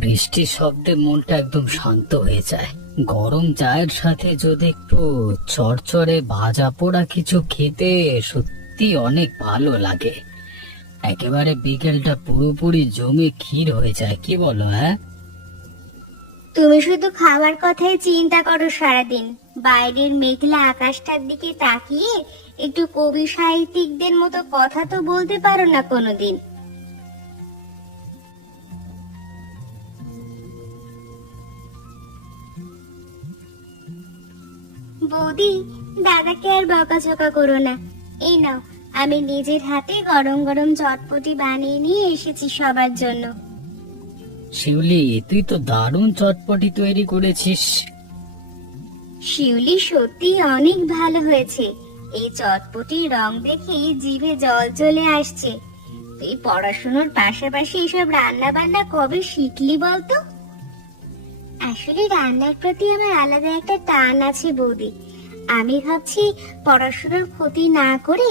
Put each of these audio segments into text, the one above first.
বৃষ্টির শব্দে মনটা একদম শান্ত হয়ে যায়। গরম চায়ের সাথে যদি একটু চড়চড়ে ভাজা পোড়া কিছু খেতে সত্যি অনেক ভালো লাগে। একেবারে বিকেলটা পুরোপুরি জমে ক্ষীর হয়ে যায়, কি বলো? হ্যাঁ, তুমি শুধু খাবার কথাই চিন্তা করো সারাদিন। বাইরের মেঘলা আকাশটার দিকে তাকিয়ে একটু কবি সাহিত্যিকদের মতো কথা তো বলতে পারো না কোনোদিন। বৌদি, দাদাকে আর বকাঝকা করো না। এই নাও, আমি নিজের হাতে গরম গরম চটপটি বানিয়ে নিয়ে এসেছি সবার জন্য। শিউলি, তুই তো দারুণ চটপটি তৈরি করেছিস। শিউলি সত্যি অনেক ভালো হয়েছে। এই চটপটির রং দেখে জিভে জল চলে আসছে। তুই পড়াশোনার পাশাপাশি এসব রান্না বান্না কবে শিখলি বলতো? আসলে রান্নার প্রতি আমার আলাদা একটা টান আছে বৌদি। আমি ভাবছি পড়াশোনার ক্ষতি না করে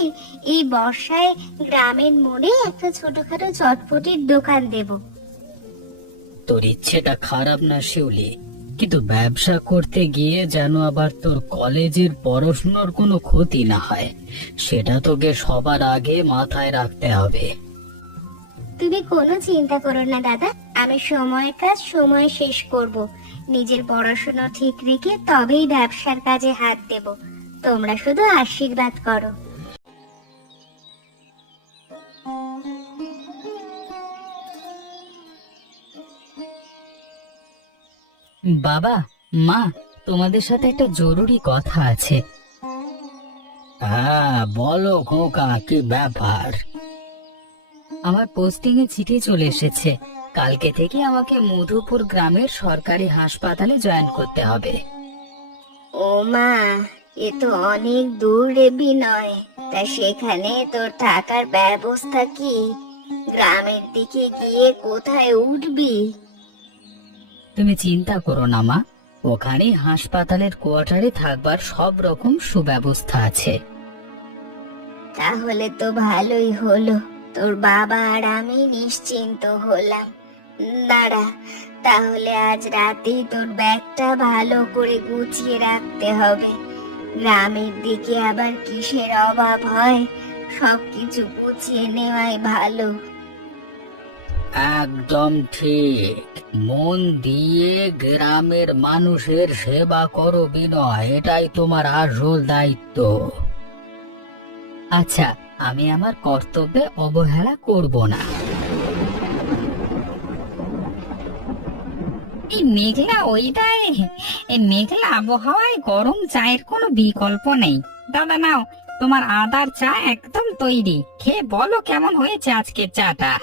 এই বর্ষায় গ্রামের মোড়ে একটা ছোটখাটো চটপটির দোকান দেব। তোর ইচ্ছেটা খারাপ না শিউলি, কিন্তু ব্যবসা করতে গিয়ে যেন আবার তোর কলেজের পড়াশোনার কোনো ক্ষতি না হয়, সেটা তোকে সবার আগে মাথায় রাখতে হবে। তুমি কোনো চিন্তা করো না দাদা, আমি সময়ের কাজ সময়ে শেষ করব। নিজের পড়াশোনা ঠিক রেখে তবেই ব্যবসার কাজে হাত দেব। তোমরা শুধু আশীর্বাদ করো। বাবা, মা, তোমাদের সাথে একটা জরুরি কথা আছে। হ্যাঁ বলো খোকা, কি ব্যাপার? আমার পোস্টিং এ চিঠি চলে এসেছে। কালকে থেকে আমাকে মধুপুর গ্রামের সরকারি হাসপাতালে জয়েন করতে হবে। ও মা, এ তো অনেক দূর রে বিনয়। তা সেখানে তোর থাকার ব্যবস্থা কি? গ্রামের দিকে গিয়ে কোথায় উঠবি? তুমি চিন্তা করো না মা, ওখানে হাসপাতালের কোয়ার্টারে থাকবার সব রকম সুব্যবস্থা আছে। তাহলে তো ভালোই হলো, তোর বাবা আর আমি নিশ্চিন্ত হলাম। দাঁড়া, তাহলে আজ রাতেই তোর ব্যাগটা ভালো করে গুছিয়ে রাখতে হবে। গ্রামের দিকে আবার কিসের অভাব হয়, সবকিছু গুছিয়ে নেওয়াই ভালো। একদম ঠিক। মন দিয়ে গ্রামের মানুষের সেবা করো বিনয়, এটাই তোমার আসল দায়িত্ব। আচ্ছা, আমি আমার কর্তব্যে অবহেলা করব না। এই মেঘলা ওইটাই, এই মেঘলা আবহাওয়ায় গরম চায়ের কোনো বিকল্প নেই। দাদা নাও, তোমার আদার চা একদম তৈরি। খেয়ে বলো কেমন হয়েছে আজকের চাটা।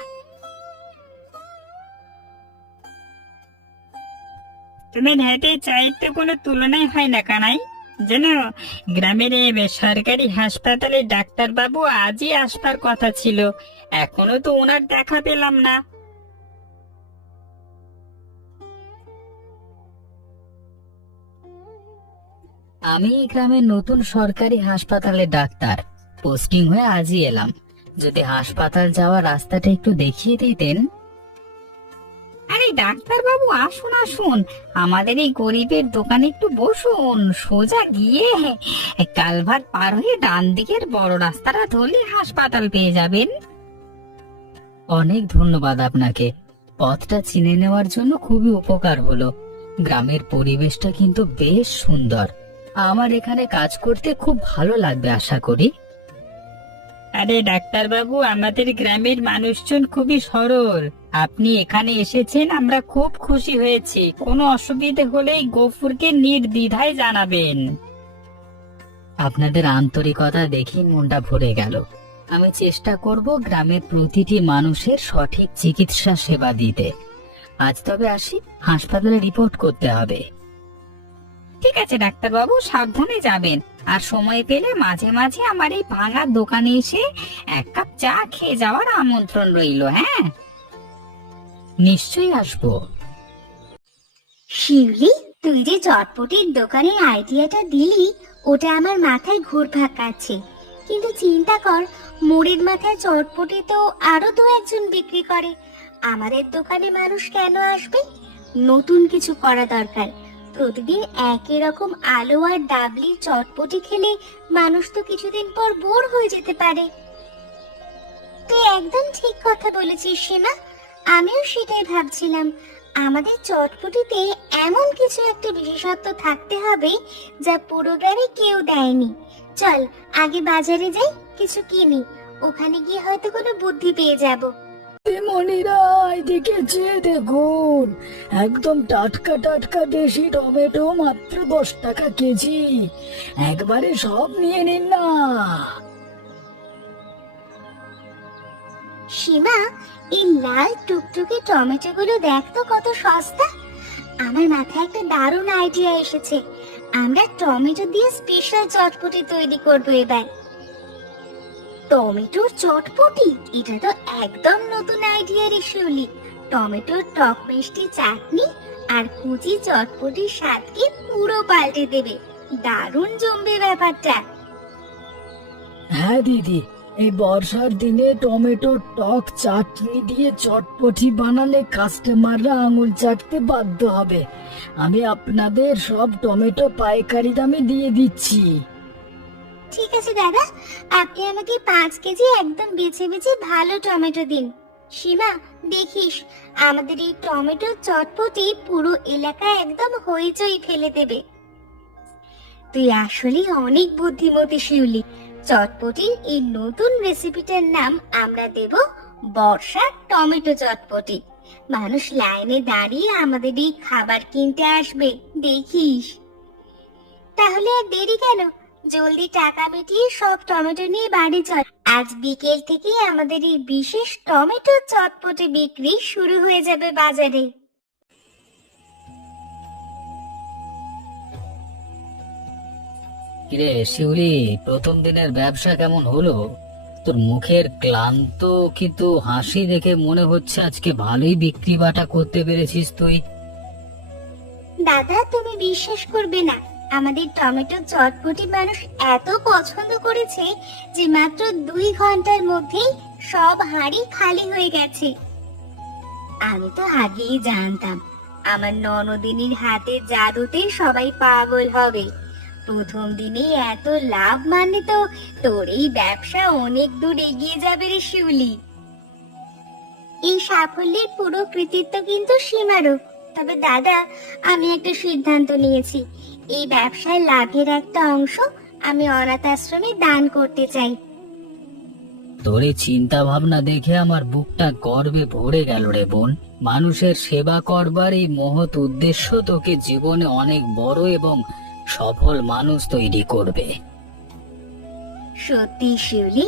তোমার হাতে চায়ের তো কোনো তুলনাই হয় না কানাই। জানো, গ্রামের এই সরকারি হাসপাতালে ডাক্তার বাবু আজই আসবার কথা ছিল, এখনো তো ওনার দেখা পেলাম না। আমি এই গ্রামের নতুন সরকারি হাসপাতালে ডাক্তার, পোস্টিং হয়ে আজই এলাম। যদি হাসপাতাল যাওয়ার রাস্তাটা একটু দেখিয়ে দিতেন। আরে ডাক্তার বাবু, আসুন আসুন, আমাদের এই গরিবের দোকানে একটু বসুন। সোজা গিয়ে কালভার্ট পার হয়ে ডান দিকের বড় রাস্তাটা ধরলে হাসপাতাল পেয়ে যাবেন। অনেক ধন্যবাদ আপনাকে, পথটা চিনে নেওয়ার জন্য খুবই উপকার হলো। গ্রামের পরিবেশটা কিন্তু বেশ সুন্দর, আমার এখানে কাজ করতে খুব ভালো লাগবে আশা করি। আরে ডাক্তার বাবু, আমাদের গ্রামের মানুষজন খুবই সরল। আপনি এখানে এসেছেন, আমরা খুব খুশি হয়েছি। কোনো অসুবিধে হলেই গফুরকে নির্দ্বিধায় জানাবেন। আপনাদের আন্তরিকতা দেখে মনটা ভরে গেল। আমি চেষ্টা করব গ্রামের প্রতিটি মানুষের সঠিক চিকিৎসা সেবা দিতে। আজ তবে আসি, হাসপাতালে রিপোর্ট করতে হবে। ঠিক আছে ডাক্তার বাবু, সাবধানে যাবেন। আর সময় পেলে মাঝে মাঝে আমার এই ভাঙা দোকানে এসে এক কাপ চা খেয়ে যাওয়ার আমন্ত্রণ রইল। হ্যাঁ, নিশ্চয়ই আসবো। শিউলি, তুই যে চটপটির দোকানের আইডিয়াটা দিলি, ওটা আমার মাথায় ঘুরপাক খাচ্ছে। কিন্তু চিন্তা কর, মোড়ের মাথায় চটপটি তো আরো দু একজন বিক্রি করে। আমাদের দোকানে মানুষ কেন আসবে? নতুন কিছু করা দরকার। প্রতিদিন একই রকম আলু আর ডাবলির চটপটি খেলে মানুষ তো কিছুদিন পর বোর হয়ে যেতে পারে। তুই একদম ঠিক কথা বলেছিস সীমা, আমিও সেটাই ভাবছিলাম। আমাদের চটপটিতে এমন কিছু একটা বিশেষত্ব থাকতে হবে যা পুরো গ্রামে কেউ দেয়নি। চল আগে বাজারে যাই, কিছু কিনি, ওখানে গিয়ে হয়তো কোনো বুদ্ধি পেয়ে যাব। মনিরা, এদিকে চেয়ে দেখুন, একদম টাটকা টাটকা দেশি টমেটো, মাত্র 10 টাকা কেজি। একবারে সব নিয়ে নিন না। সীমা, এই লাল টুকটুকে টমেটো গুলো দেখ তো কত সস্তা। আমার মাথায় একটা দারুণ আইডিয়া এসেছে। আমরা টমেটো দিয়ে স্পেশাল চটপটি তৈরি করব এবার। টমেটোর চটপটি, এটা তো একদম নতুন আইডিয়া রে শিউলি। টমেটোর টক মিষ্টি চাটনি আর কুচি চটপটির স্বাদকে পুরো পাল্টে দেবে। দারুণ জমবে ব্যাপারটা। হ্যাঁ দিদি, এই বর্ষার দিনে টমেটোর টক চাটনি দিয়ে চটপটি বানালে কাস্টমাররা আঙুল চাটতে বাধ্য হবে। আমি আপনাদের সব টমেটো পাইকারি দামে দিয়ে দিচ্ছি। ঠিক আছে দাদা, আপনি আমাকে 5 কেজি একদম বেছে বেছে ভালো টমেটো দিন। সীমা, দেখিস আমাদের এই টমেটো চটপটি পুরো এলাকায় একদম হইচই ফেলে দেবে। তুই আসলে অনেক বুদ্ধিমতী শিউলি। চটপটির এই নতুন রেসিপিটার নাম আমরা দেব বর্ষার টমেটো চটপটি। মানুষ লাইনে দাঁড়িয়ে আমাদের এই খাবার কিনতে আসবে, দেখিস। তাহলে আর দেরি কেন, জলদি টাকা মিটিয়ে সব টমেটো নিয়ে বাড়ি চল। আজ বিকেল থেকে আমাদের এই বিশেষ টমেটো চটপটি বিক্রি শুরু হয়ে যাবে বাজারে। কিরে শিউলি, প্রথম দিনের ব্যবসা কেমন হলো? তোর মুখের ক্লান্ত কিন্তু হাসি দেখে মনে হচ্ছে আজকে ভালোই বিক্রি বাটা করতে পেরেছিস তুই। দাদা, তুমি বিশ্বাস করবে না, আমাদের টমেটো চটপটি মানুষ এত পছন্দ করেছে যে মাত্র 2 ঘন্টার মধ্যেই সব হাঁড়ি খালি হয়ে গেছে। আমি তো আগেই জানতাম আমার ননদিনীর হাতে জাদুতে সবাই পাগল হবে। প্রথম দিনেই এত লাভ মানে তো তোর এই ব্যবসা অনেক দূর এগিয়ে যাবে রে শিউলি। এই সাফল্যের পুরো কৃতিত্ব কিন্তু সীমারও। তবে দাদা, আমি একটা সিদ্ধান্ত নিয়েছি। এই ব্যবসায় লাভের একটা অংশ আমি অনাথ আশ্রমে দান করতে চাই। তোর এই চিন্তা ভাবনা দেখে আমার বুকটা গর্বে ভরে গেল রে বোন। মানুষের সেবা করবার এই মহৎ উদ্দেশ্য তোকে জীবনে অনেক বড় এবং সফল মানুষ তৈরি করবে। সত্যি শিউলি,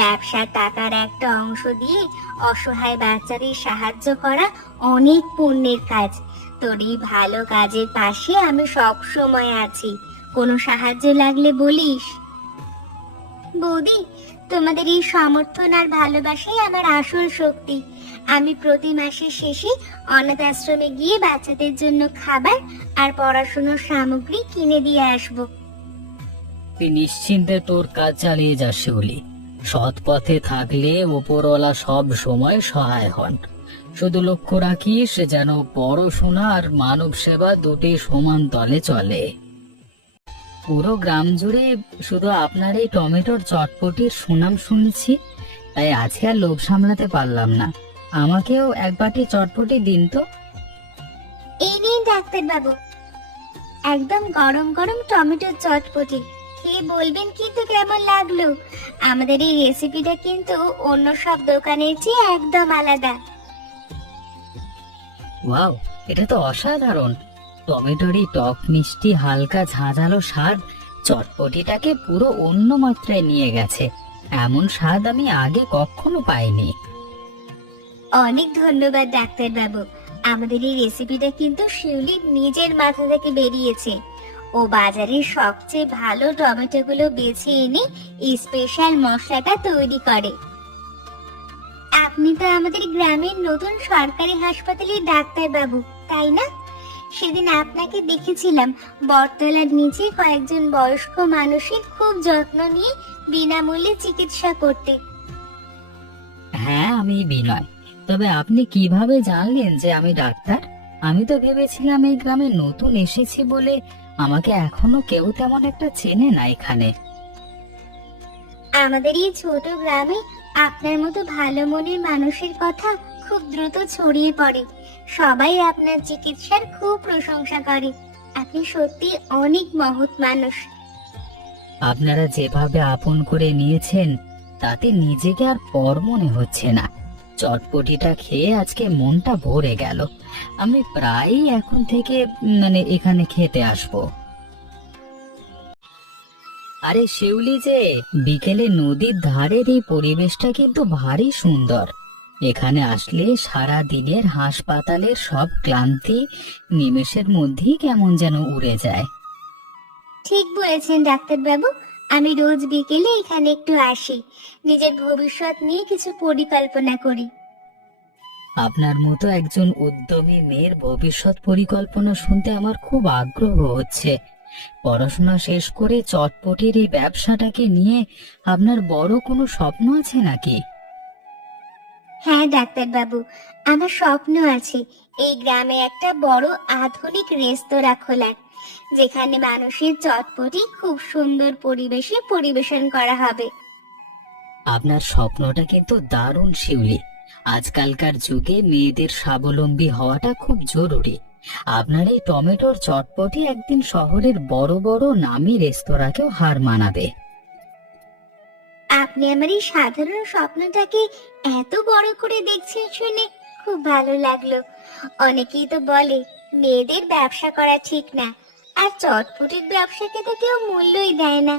ব্যবসার টাকার একটা অংশ দিয়ে অসহায় বাচ্চাদের সাহায্য করা অনেক পুণ্যের কাজ। তোর এই ভালো কাজের পাশে আমি সব সময় আছি, কোনো সাহায্য লাগলে বলিস। বৌদি, তোমাদের এই সমর্থন আর ভালোবাসাই আমার আসল শক্তি। আমি প্রতি মাসের শেষে অনাথ আশ্রমে গিয়ে বাচ্চাদের জন্য খাবার আর পড়াশোনার সামগ্রী কিনে দিয়ে আসবো। তুই নিশ্চিন্তে তোর কাজ চালিয়ে যাস শিউলি। সৎ পথে থাকলে ওপরওয়ালা সব সময় সহায় হন। শুধু লক্ষ্য রাখিস যেন পড়াশোনা আর মানব সেবা দুটি সমান তলে চলে। পুরো গ্রাম জুড়ে শুধু আপনার এই টমেটোর চটপটির সুনাম শুনেছি, তাই আজকে আর লোভ সামলাতে পারলাম না। আমাকেও এক বাটি চটপটি দিন তো। এই নিন ডাক্তার বাবু, একদম গরম গরম টমেটোর চটপটি। খেয়ে বলবেন কিন্তু কেমন লাগলো। আমাদের এই রেসিপিটা কিন্তু অন্য সব দোকানের চেয়ে একদম আলাদা। ওয়াও, এটা তো অসাধারণ। টমেটোরই টক মিষ্টি হালকা ঝাঁঝালো স্বাদ চটপটিটাকে পুরো অন্য মাত্রায় নিয়ে গেছে। এমন স্বাদ আমি আগে কখনো পাইনি। অনেক ধন্যবাদ ডাক্তার বাবু। আমাদের এই রেসিপিটা কিন্তু শিউলির নিজের মাথা থেকে বেরিয়েছে। ও বাজারের সবচেয়ে ভালো টমেটো গুলো বেছে এনে এই স্পেশাল মশলাটা তৈরি করে। আপনি তো আমাদের গ্রামের নতুন সরকারি হাসপাতালের ডাক্তার বাবু, তাই না? সেদিন আপনাকে দেখেছিলাম বটতলার নিচে কয়েকজন বয়স্ক মানুষের খুব যত্ন নিয়ে বিনামূল্যে চিকিৎসা করতে। হ্যাঁ, আমি বিনয়। তবে আপনি কিভাবে জানলেন যে আমি ডাক্তার? আমি তো ভেবেছিলাম এই গ্রামে নতুন এসেছি বলে আমাকে এখনো কেউ তেমন একটা চেনে না এখানে। আমাদের এই ছোট গ্রামে আপনার মতো ভালো মনের মানুষের কথা খুব দ্রুত ছড়িয়ে পড়ে। সবাই আপনার চিকিৎসার খুব প্রশংসা করে। আপনি সত্যি অনেক মহৎ মানুষ। আপনারা যেভাবে আপন করে নিয়েছেন তাতে নিজেকে আর পর মনে হচ্ছে না। চটপটিটা খেয়ে আজকে মনটা ভরে গেল। আমি প্রায়ই এখন থেকে এখানে খেতে আসবো। আরে শিউলি, যে বিকেলে নদীর ধারের এই পরিবেশটা কিন্তু ভারী সুন্দর। এখানে আসলে সারা দিনের হাসপাতালের সব ক্লান্তি নিমেষের মধ্যেই কেমন যেন উড়ে যায়। ঠিক বলেছেন ডাক্তার বাবু। আমি রোজ বিকেলে এখানে একটু আসি, নিজের ভবিষ্যৎ নিয়ে কিছু পরিকল্পনা করি। আপনার মতো একজন উদ্যমী মেয়ের ভবিষ্যৎ পরিকল্পনা শুনতে আমার খুব আগ্রহ হচ্ছে। পড়াশোনা শেষ করে চটপটির এই ব্যবসাটাকে নিয়ে আপনার বড় কোনো স্বপ্ন আছে নাকি? হ্যাঁ ডাক্তার বাবু, আমার স্বপ্ন আছে এই গ্রামে একটা বড় আধুনিক রেস্তোরাঁ খোলার, যেখানে মানুষের চটপটি খুব সুন্দর পরিবেশে পরিবেশন করা হবে। আপনার স্বপ্নটা কিন্তু দারুণ শিউলি। আজকালকার যুগে মেয়েদের স্বাবলম্বী হওয়াটা খুব জরুরি। আপনার এই টমেটোর চটপটি একদিন শহরের বড় বড় নামী রেস্তোরাঁকেও হার মানাবে। আপনি আমার এই সাধারণ স্বপ্নটাকে এত বড় করে দেখছেন শুনে খুব ভালো লাগলো। অনেকেই তো বলে মেয়েদের ব্যবসা করা ঠিক না, আর চটপটির ব্যবসাকে তো কেউ মূল্যই দেয় না।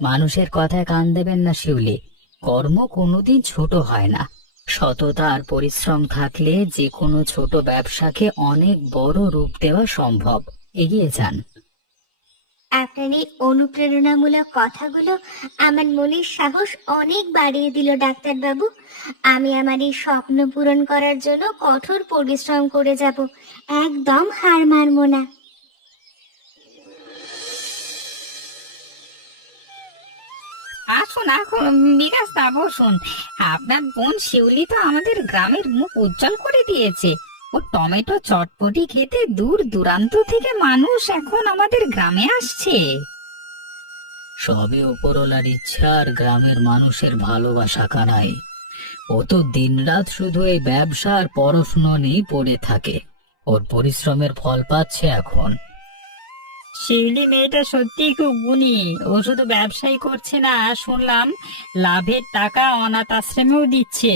মানুষের কথায় কান দেবেন না শিউলি। কর্ম কোনোদিন ছোট হয় না। সততা আর পরিশ্রম থাকলে যে কোনো ছোট ব্যবসাকে অনেক বড় রূপ দেওয়া সম্ভব। এগিয়ে যান। আপনার এই অনুপ্রেরণামূলক কথাগুলো আমার মনের সাহস অনেক বাড়িয়ে দিল ডাক্তার বাবু। আমি আমার এই স্বপ্ন পূরণ করার জন্য কঠোর পরিশ্রম করে যাব, একদম হার মানবো না। আসুন আসুন বিরাজদা, বসুন। আপনার বোন শিউলি তো আমাদের গ্রামের মুখ উজ্জ্বল করে দিয়েছে। ও টমেটো চটপটি খেতে দূর দূরান্ত থেকে মানুষ এখন আমাদের গ্রামে আসছে। সবই উপরওয়ালার ইচ্ছা আর গ্রামের মানুষের ভালোবাসা কানাই। ও তো দিনরাত শুধু এই ব্যবসা আর পড়াশুনো নিয়েই পড়ে থাকে। ওর পরিশ্রমের ফল পাচ্ছে এখন। শিউলি মেয়েটা সত্যি খুব গুণী। ও শুধু ব্যবসাই করছে না, শুনলাম লাভের টাকা অনাথ আশ্রমেও দিচ্ছে।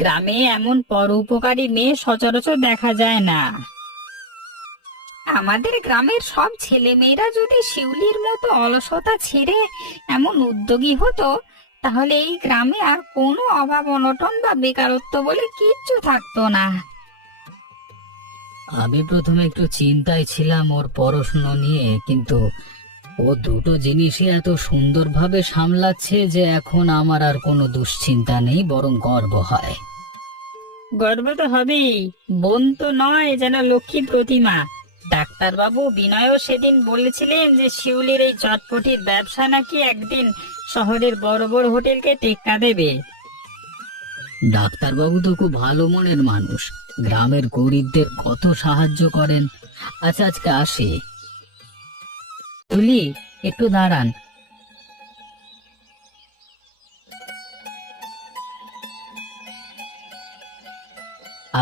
গ্রামে এমন পরোপকারী মেয়ে সচরাচর দেখা যায় না। আমাদের গ্রামের সব ছেলে মেয়েরা যদি শিউলির মতো অলসতা ছেড়ে এমন উদ্যোগী হতো, তাহলে এই গ্রামে আর কোনো অভাব অনটন বা বেকারত্ব বলে কিচ্ছু থাকতো না। আমি প্রথমে একটু চিন্তায় ছিলাম ওর পড়াশুনো নিয়ে, কিন্তু ও দুটো জিনিসই এত সুন্দরভাবে সামলাচ্ছে যে এখন আমার আর কোনো দুশ্চিন্তা নেই, বরং গর্ব হয়। গর্ব তো হবেই। বোন তো নয়, যেন লক্ষ্মী প্রতিমা। ডাক্তারবাবু বিনয়ও সেদিন বলেছিলেন যে শিউলির এই চটপটির ব্যবসা নাকি একদিন শহরের বড় বড় হোটেলকে টেক্কা দেবে। ডাক্তারবাবু তো খুব ভালো মনের মানুষ। গ্রামের গরিবদের কত সাহায্য করেন। আচ্ছা, আজকে আসি। তুলি, একটু দাঁড়ান।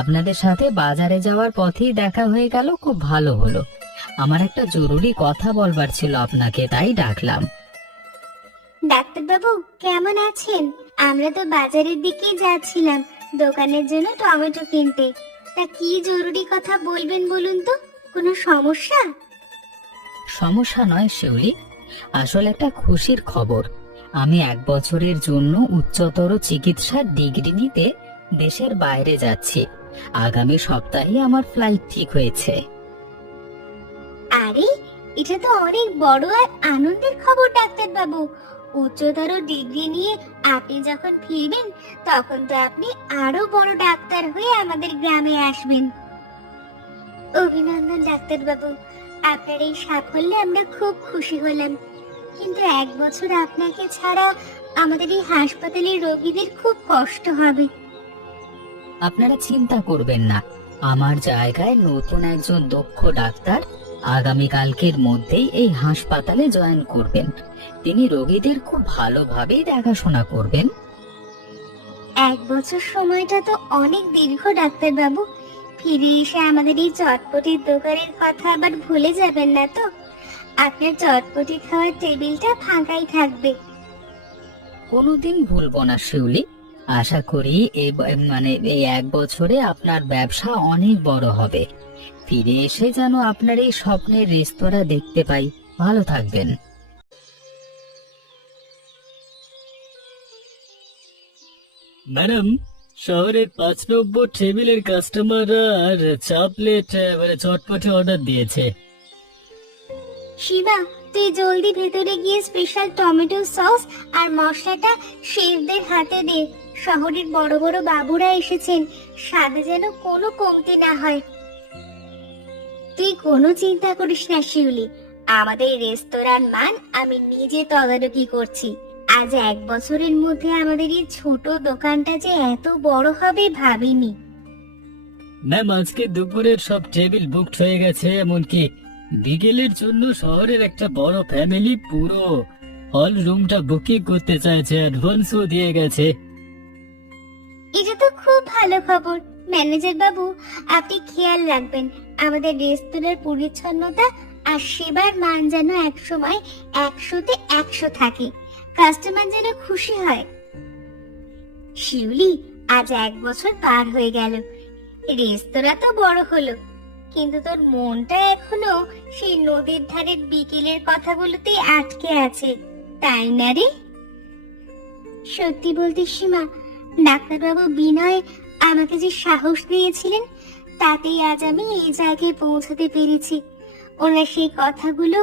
আপনাদের সাথে বাজারে যাওয়ার পথেই দেখা হয়ে গেল, খুব ভালো হলো। আমার একটা জরুরি কথা বলবার ছিল আপনাকে, তাই ডাকলাম। ডাক্তার বাবু কেমন আছেন? আমরা তো বাজারের দিকেই যাচ্ছিলাম দোকানের জন্য টমেটো কিনতে। তা কি জরুরি কথা বলবেন বলুন তো, কোনো সমস্যা? সমস্যা নয় শিউলি, আসলে একটা খুশির খবর। আমি 1 বছরের জন্য উচ্চতর চিকিৎসার ডিগ্রি নিতে দেশের বাইরে যাচ্ছি। আগামী সপ্তাহে আমার ফ্লাইট ঠিক হয়েছে। আরে, এটা তো অনেক বড় আর আনন্দের খবর ডাক্তার বাবু। উচ্চতর ডিগ্রি নিয়ে আপনি যখন ফিরবেন, তখন তো আপনি আরো বড় ডাক্তার হয়ে আমাদের গ্রামে আসবেন। অভিনন্দন ডাক্তার বাবু, আপনার এই সাফল্যে আমরা খুব খুশি হলাম। কিন্তু 1 বছর আপনাকে ছাড়া আমাদের এই হাসপাতালের রোগীদের খুব কষ্ট হবে। আপনারা চিন্তা করবেন না, আমার জায়গায় নতুন একজন দক্ষ ডাক্তার আগামীকালকের মধ্যেই এই হাসপাতালে জয়েন করবেন। তিনি রোগীদের খুব ভালোভাবেই দেখাশোনা করবেন। 1 বছর সময়টা তো অনেক দীর্ঘ ডাক্তার বাবু। ফিরে এসে আমাদের এই চটপটির দোকানের কথা আবার ভুলে যাবেন না তো? আপনার চটপটি খাওয়ার টেবিলটা ফাঁকাই থাকবে। কোনোদিন ভুলবো না শিউলি। আশা করি এই 1 বছরে আপনার ব্যবসা অনেক বড় হবে। ফিরে এসে যেন আপনার এই স্বপ্নের রেস্তোরাঁ দেখতে পাই। ভালো থাকবেন। ম্যাডাম, শহরের 5 নম্বর টেবিলের কাস্টমাররা আর চা প্লেট চটপটি অর্ডার দিয়েছে। শিবা, তুই জলদি ভেতরে গিয়ে স্পেশাল টমেটো সস আর মশলাটা শেফদের হাতে দে। শহরের বড় বড় বাবুরা এসেছেন, স্বাদে যেন কোনো কমতি না হয়। তুই কোনো চিন্তা করিস না শিউলি, আমাদের রেস্তোরাঁর মান আমি নিজে তদারকি করছি। আজ 1 বছরের মধ্যে আমাদের এই ছোট দোকানটা যে এত বড় হবে ভাবিনি। ম্যাম, আজকে দুপুরের সব টেবিল বুকড হয়ে গেছে, এমনকি বিকেলের জন্য শহরের একটা বড় ফ্যামিলি পুরো হল রুমটা বুকিং করতে চাইছে, অ্যাডভান্সও দিয়ে গেছে। এটা তো খুব ভালো খবর। ম্যানেজার বাবু, আপনি খেয়াল রাখবেন আমাদের রেস্তোরাঁর পরিচ্ছন্নতা আর সেবার মান যেন একসময় 100-তে 100 থাকে, কাস্টমার যেন খুশি হয়। শিউলি, আজ 1 বছর পার হয়ে গেল, রেস্তোরাঁ তো বড় হলো, কিন্তু তোর মনটা এখনো সেই নদীর ধারের বিকেলের কথাগুলোতেই আটকে আছে, তাই না রে? সত্যি বলতে সীমা, ডাক্তারবাবু বিনয় আমাকে যে সাহস দিয়েছিলেন, তাতেই আজ আমি এই জায়গায় পৌঁছাতে পেরেছি। ওনার সেই কথাগুলো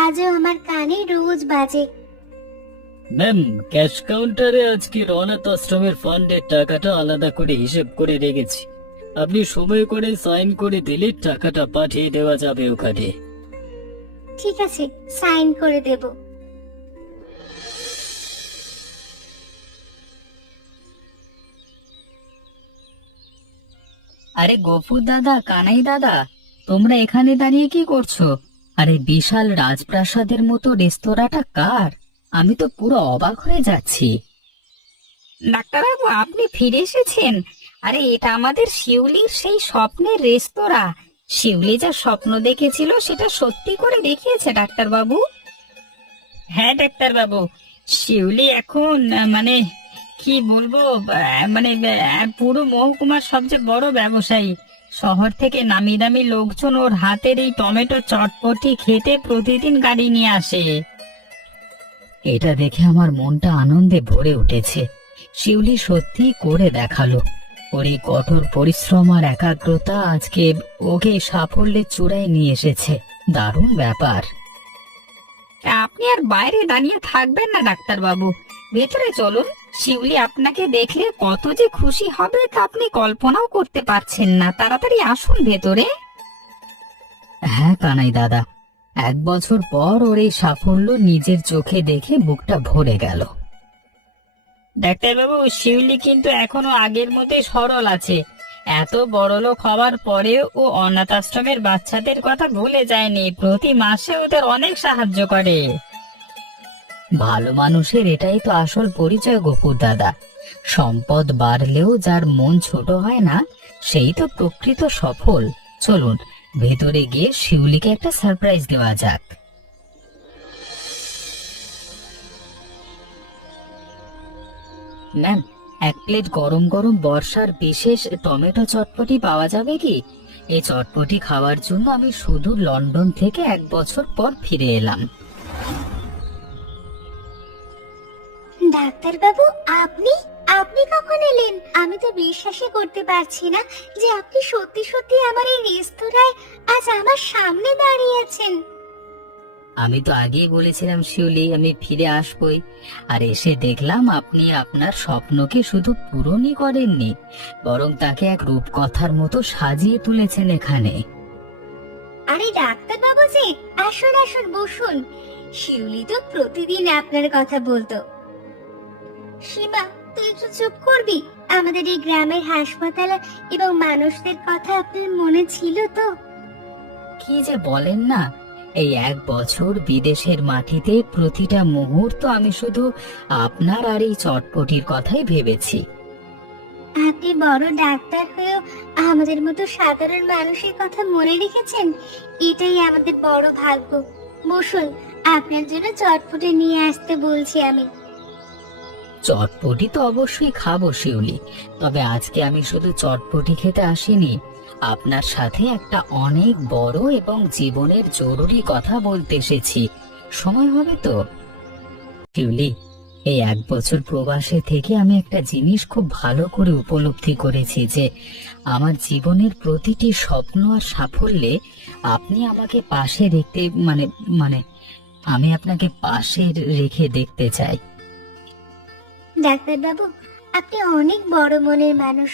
আজও আমার কানে রোজ বাজে। ম্যাম, ক্যাশ কাউন্টারে আজকে অনাথ আশ্রমের ফান্ডের টাকাটা আলাদা করে হিসেব করে রেখেছি। আপনি সময় করে সাইন করে দিলে টাকাটা পাঠিয়ে দেওয়া যাবে ওখানে। ঠিক আছে, সাইন করে দেব। আরে গফুর দাদা, কানাই দাদা, তোমরা এখানে দাঁড়িয়ে কি করছো? আরে বিশাল রাজপ্রাসাদের মতো রেস্তোরাঁটা কার? আমি তো পুরো অবাক হয়ে যাচ্ছি। ডাক্তারবাবু, আপনি ফিরে এসেছেন? আরে এটা আমাদের শিউলির সেই স্বপ্নের রেস্তোরাঁ। শিউলি যা স্বপ্ন দেখেছিল সেটা সত্যি করে দেখিয়েছে ডাক্তারবাবু। হ্যাঁ ডাক্তারবাবু, শিউলি এখন কি বলবো, পুরো মহকুমার সবচেয়ে বড় ব্যবসায়ী। শহর থেকে নামি দামি লোকজন ওর হাতের এই টমেটো চটপটি খেতে প্রতিদিন গাড়ি নিয়ে আসে। এটা দেখে আমার মনটা আনন্দে ভরে উঠেছে। শিউলি সত্যি করে দেখালো। ওর এই কঠোর পরিশ্রম আর একাগ্রতা আজকে ওকে সাফল্যের চূড়ায় নিয়ে এসেছে। দারুণ ব্যাপার। আপনি আর বাইরে দাঁড়িয়ে থাকবেন না ডাক্তারবাবু, ভেতরে চলুন। শিউলি আপনাকে দেখলে কত যে খুশি হবে তা আপনি কল্পনাও করতে পারছেন না। তাড়াতাড়ি আসুন ভেতরে। হ্যাঁ কানাই দাদা, 1 বছর পর ওর এই সাফল্য নিজের চোখে দেখে বুকটা ভরে গেল। ডাক্তারবাবু, শিউলি কিন্তু এখনো আগের মতোই সরল আছে। এত বড়লোক হওয়ার পরেও ও অনাথ আশ্রমের বাচ্চাদের কথা ভুলে যায়নি। প্রতি মাসে ওদের অনেক সাহায্য করে। ভালো মানুষের এটাই তো আসল পরিচয় গফুর দাদা। সম্পদ বাড়লেও যার মন ছোট হয় না, সেই তো প্রকৃত সফল। চলুন ভেতরে গিয়ে শিউলিকে একটা সারপ্রাইজ দেওয়া যাক। ম্যাম, 1 প্লেট গরম গরম বর্ষার বিশেষ টমেটো চটপটি পাওয়া যাবে কি? এই চটপটি খাওয়ার জন্য আমি শুধু লন্ডন থেকে 1 বছর পর ফিরে এলাম। ডাক্তারবাবু, আপনি আপনি কখন এলেন? আমি তো বিশ্বাসই করতে পারছি না যে আপনি সত্যি সত্যি আমার এই রেস্তোরাঁয় আজ আমার সামনে দাঁড়িয়ে আছেন। আমি তো আগেই বলেছিলাম শিউলি, আমি ফিরে আসবই। আর এসে দেখলাম আপনি আপনার স্বপ্নকে শুধু পূরণই করেননি, বরং তাকে এক রূপকথার মতো সাজিয়ে তুলেছেন এখানে। আরে ডাক্তারবাবু যে, আসুন আসুন, বসুন। শিউলি তো প্রতিদিন আপনার কথা বলতো। সীমা, তুই একটু চুপ করবি? আমাদের এই গ্রামের হাসপাতাল এবং মানুষদের কথা আপনার মনে ছিল তো? কি যে বলেন না, এই 1 বছর বিদেশের মাটিতে প্রতিটা মুহূর্ত আমি শুধু আপনার আর এই চটপটির কথাই ভেবেছি। আপনি বড় ডাক্তার হয়েও আমাদের মতো সাধারণ মানুষের কথা মনে রেখেছেন, এটাই আমাদের বড় ভাগ্য। বসুন, আপনার জন্য চটপটি নিয়ে আসতে বলছি আমি। চটপটি তো অবশ্যই খাবো শিউলি, তবে আজকে আমি শুধু চটপটি খেতে আসিনি, আপনার সাথে একটা অনেক বড় এবং জীবনের জরুরি কথা বলতে এসেছি। সময় হবে তো? শিউলি, এই 1 বছর প্রবাসে থেকে আমি একটা জিনিস খুব ভালো করে উপলব্ধি করেছি যে আমার জীবনের প্রতিটি স্বপ্ন আর সাফল্যে আপনি আমাকে পাশে দেখতে মানে মানে আমি আপনাকে পাশে রেখে দেখতে চাই। ডাক্তারবাবু, আপনি অনেক বড় মনের মানুষ।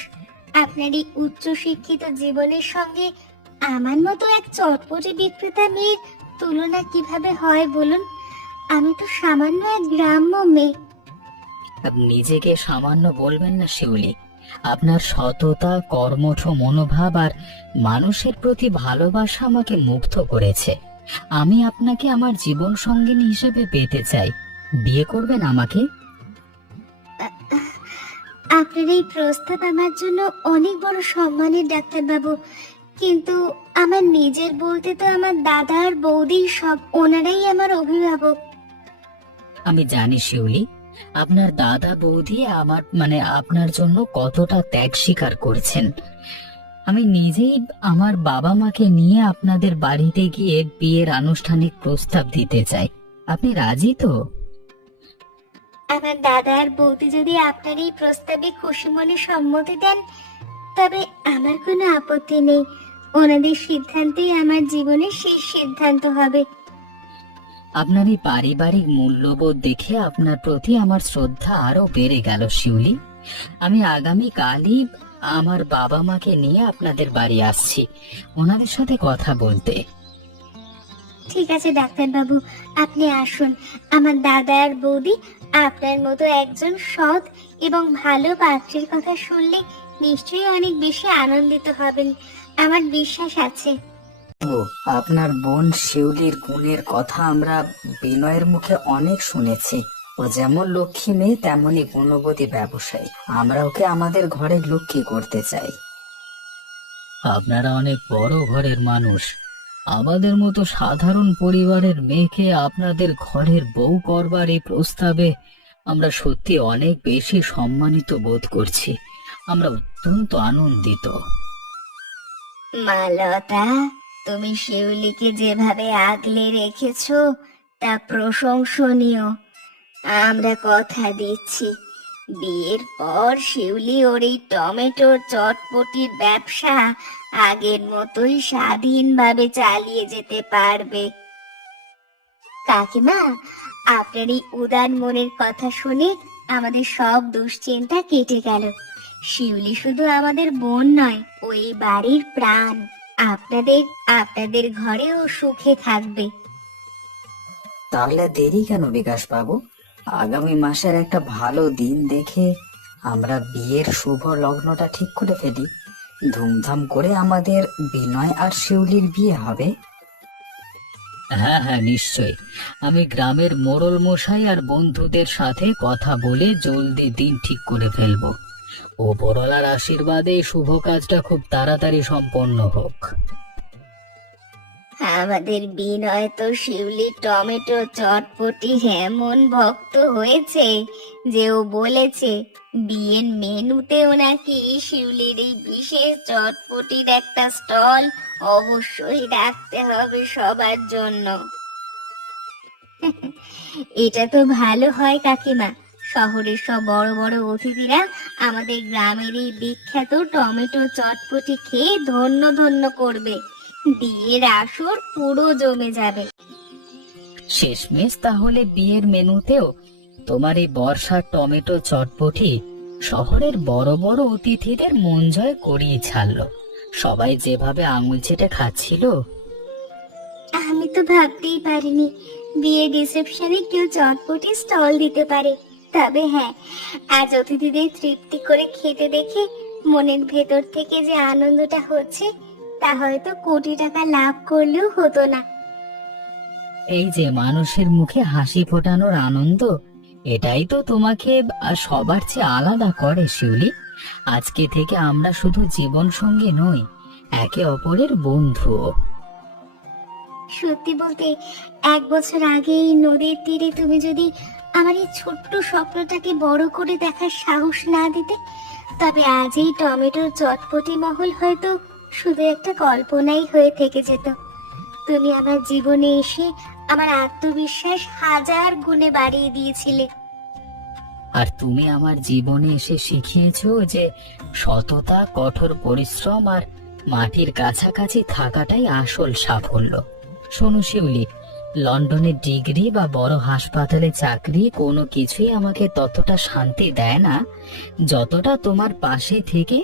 আপনার এই উচ্চ শিক্ষিত জীবনের সঙ্গে আমার মতো এক চটপটি বিক্রেতা মেয়ের তুলনা কিভাবে হয় বলুন? আমি তো সামান্য এক গ্রাম্য মেয়ে। আপনি নিজেকে সামান্য বলবেন না শিউলি। আপনার সততা, কর্মঠ মনোভাব আর মানুষের প্রতি ভালোবাসা আমাকে মুগ্ধ করেছে। আমি আপনাকে আমার জীবন সঙ্গিনী হিসেবে পেতে চাই। বিয়ে করবেন আমাকে? আপনার এই প্রস্তাব আমার জন্য অনেক বড় সম্মানের ডাক্তারবাবু, কিন্তু আমার নিজের বলতে তো আমার দাদা আর বৌদি, সব ওনারাই আমার অভিভাবক। আমি জানি শিউলি, আপনার দাদা বৌদি আপনার জন্য কতটা ত্যাগ স্বীকার করেছেন। আমি নিজেই আমার বাবা মাকে নিয়ে আপনাদের বাড়িতে গিয়ে বিয়ের আনুষ্ঠানিক প্রস্তাব দিতে চাই। আপনি রাজি তো? আমার দাদা আর বৌদি যদি আপনার এই প্রস্তাবে খুশি মনে সম্মতি দেন, তবে আমার কোনো আপত্তি নেই। ওনাদের সিদ্ধান্তই আমার জীবনের শেষ সিদ্ধান্ত হবে। আপনার এই পারিবারিক মূল্যবোধ দেখে আপনার প্রতি আমার শ্রদ্ধা আরো বেড়ে গেল শিউলি। আমি আগামী কালই আমার বাবা মাকে নিয়ে আপনাদের বাড়ি আসছি, ওনাদের সাথে কথা বলতে। ঠিক আছে ডাক্তারবাবু, আপনি আসুন। আমার দাদা আর বৌদি আপনার মতো একজন সৎ এবং ভালো পাত্রের কথা শুনলে নিশ্চয়ই অনেক বেশি আনন্দিত হবেন, আমার বিশ্বাস আছে। আপনার বোন শিউলির গুণের কথা আমরা বিনয়ের মুখে অনেক শুনেছি। ও যেমন লক্ষ্মী মেয়ে তেমনই গুণবতী ব্যবসায়ী। আমরা ওকে আমাদের ঘরে লক্ষ্মী করতে চাই। আপনারা অনেক বড় ঘরের মানুষ, আমাদের মতো সাধারণ পরিবারের মেয়েকে আপনাদের ঘরের বউ করবার এই প্রস্তাবে আমরা সত্যি অনেক বেশি সম্মানিত বোধ করছি। আমরা অত্যন্ত আনন্দিত। মালতা, তুমি শিউলিকে যেভাবে আগলে রেখেছো তা প্রশংসনীয়। আমরা কথা দিচ্ছি, বিয়ের পর শিউলি ওর এই টমেটোর চটপটির ব্যবসা আগের মতোই স্বাধীনভাবে চালিয়ে যেতে পারবে। কাকিমা, আপনার এই উদার মনের কথা শুনে আমাদের সব দুশ্চিন্তা কেটে গেল। শিউলি শুধু আমাদের বোন নয়, ওই বাড়ির প্রাণ। আপনাদের আপনাদের ঘরেও সুখে থাকবে। তাহলে দেরি কেন বিকাশ বাবু? আগামী মাসের একটা ভালো দিন দেখে আমরা বিয়ের শুভ লগ্নটা ঠিক করে ফেলি। ধুমধাম করে আমাদের বিনয় আর শিউলির বিয়ে হবে। হ্যাঁ হ্যাঁ, নিশ্চয়ই। আমি গ্রামের মোড়ল মশাই আর বন্ধুদের সাথে কথা বলে জলদি দিন ঠিক করে ফেলবো। ওপরওয়ালার আশীর্বাদে এই শুভ কাজটা খুব তাড়াতাড়ি সম্পন্ন হোক। আমাদের বিনয় তো শিউলির টমেটো চটপটি এমন ভক্ত হয়েছে যে ও বলেছে বিয়ের মেনুতেও নাকি শিউলির এই বিশেষ চটপটির একটা স্টল অবশ্যই রাখতে হবে সবার জন্য। এটা তো ভালো হয় কাকিমা, শহরের সব বড় বড় অতিথিরা আমাদের গ্রামের এই বিখ্যাত টমেটো চটপটি খেয়ে ধন্য ধন্য করবে। বিয়ের আসর পুরো জমে যাবে। শেষমেশ তাহলে বিয়ের মেনুতেও তোমার এই বর্ষার টমেটো চটপটি শহরের বড় বড় অতিথিদের মন জয় করিয়ে ছাড়লো। সবাই যেভাবে আঙুল চেটে খাচ্ছিল। আমি তো ভাবতেই পারিনি বিয়ের রিসেপশনে কেউ চটপটি স্টল দিতে পারে। তবে হ্যাঁ, আজ অতিথিদের তৃপ্তি করে খেতে দেখে মনের ভেতর থেকে যে আনন্দটা হচ্ছে তা হয়তো কোটি টাকা লাভ করলেও হতো না। এই যে মানুষের মুখে হাসি ফোটানোর আনন্দ, এটাই তো তোমাকে সবার চেয়ে আলাদা করে শিউলি। আজকে থেকে আমরা শুধু জীবন সঙ্গী নই, একে অপরের বন্ধু। সত্যি বলতে 1 বছর আগে এই নদীর তীরে তুমি যদি আমার এই ছোট্ট স্বপ্নটাকে বড় করে দেখার সাহস না দিতে, তবে আজ এই টমেটোর চটপটি মহল হয়তো শুধু একটা কল্পনাই হয়ে থেকে যেত। তুমি আমার জীবনে এসে আমার আত্মবিশ্বাস 1000 গুণে বাড়িয়ে দিয়েছিলে। আর তুমি আমার জীবনে এসে শিখিয়েছো যে সততা, কঠোর পরিশ্রম আর মাটির কাছাকাছি থাকাটাই আসল সাফল্য। শোনো শিউলি, লন্ডনের ডিগ্রি বা বড় হাসপাতালে চাকরি কোনো কিছুই আমাকে ততটা শান্তি দেয় না যতটা তোমার পাশে থেকে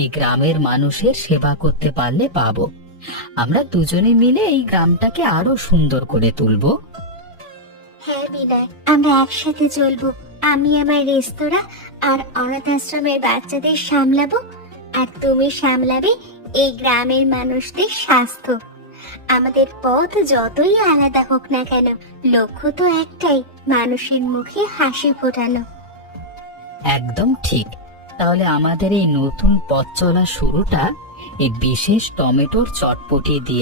এই গ্রামের মানুষের সেবা করতে পারলে পাবো। আমরা দুজনে মিলে এই গ্রামটাকে আরো সুন্দর করে তুলবো। হ্যাঁ বিনয়, আমরা একসাথে চলবো। আমি আমার রেস্তোরাঁ আর অনাথ আশ্রমের বাচ্চাদের সামলাবো, আর তুমি সামলাবে এই গ্রামের মানুষদের স্বাস্থ্য। আমাদের পথ যতই আলাদা হোক না কেন, লক্ষ্য তো একটাই, মানুষের মুখে হাসি ফোটানো। একদম ঠিক। তাহলে আমাদের এই নতুন পথ চলা শুরুটা এই বিশেষ টমেটোর চটপটি দিয়ে